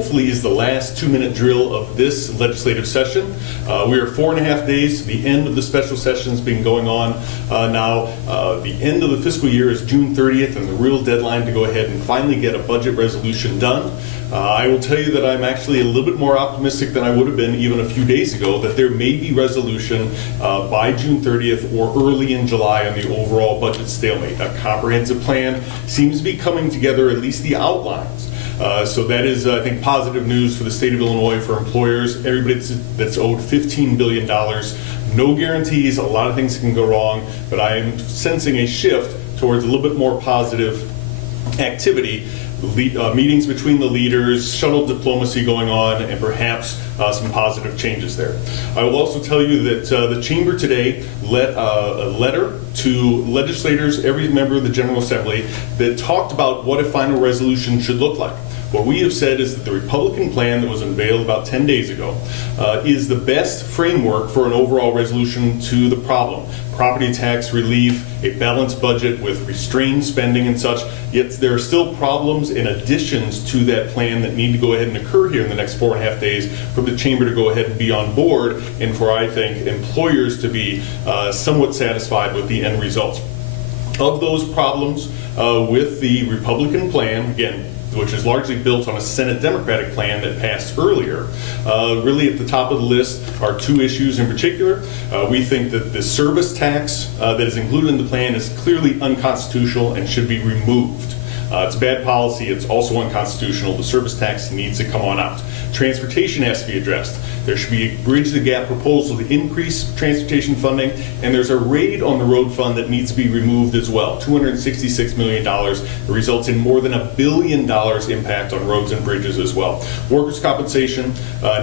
hopefully is the last 2-minute drill of this legislative session. We are 4.5 days to the end of the special sessions being going on now. The end of the fiscal year is June 30th, and the real deadline to go ahead and finally get a budget resolution done. I will tell you that I'm actually a little bit more optimistic than I would have been even a few days ago that there may be resolution by June 30th or early in July on the overall budget stalemate. A comprehensive plan seems to be coming together, at least the outlines. So that is, I think, positive news for the state of Illinois, for employers, everybody that's owed $15 billion. No guarantees, a lot of things can go wrong, but I am sensing a shift towards a little bit more positive activity. Meetings between the leaders, shuttle diplomacy going on, and perhaps some positive changes there. I will also tell you that the Chamber today let a letter to legislators, every member of the General Assembly, that talked about what a final resolution should look like. What we have said is that the Republican plan that was unveiled about 10 days ago is the best framework for an overall resolution to the problem. Property tax relief, a balanced budget with restrained spending and such, yet there are still problems and additions to that plan that need to go ahead and occur here in the next 4.5 days for the Chamber to go ahead and be on board, and for, I think, employers to be somewhat satisfied with the end results. Of those problems with the Republican plan, again, which is largely built on a Senate Democratic plan that passed earlier. Really at the top of the list are two issues in particular. We think that the service tax that is included in the plan is clearly unconstitutional and should be removed. It's bad policy, it's also unconstitutional. The service tax needs to come on out. Transportation has to be addressed. There should be a bridge the gap proposal to increase transportation funding, and there's a raid on the road fund that needs to be removed as well. $266 million. It results in more than $1 billion impact on roads and bridges as well. Workers' compensation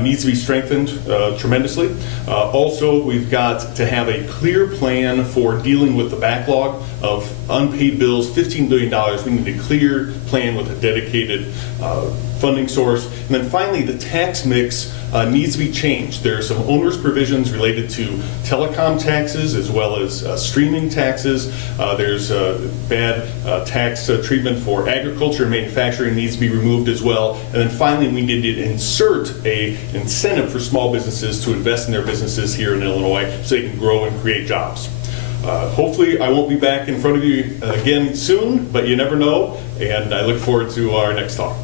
needs to be strengthened tremendously. Also, we've got to have a clear plan for dealing with the backlog of unpaid bills, $15 billion. We need a clear plan with a dedicated funding source. And then finally, the tax mix needs to be changed. There are some onerous provisions related to telecom taxes as well as streaming taxes. There's bad tax treatment for agriculture and manufacturing needs to be removed as well. And then finally, we need to insert an incentive for small businesses to invest in their businesses here in Illinois so they can grow and create jobs. Hopefully I won't be back in front of you again soon, but you never know, and I look forward to our next talk.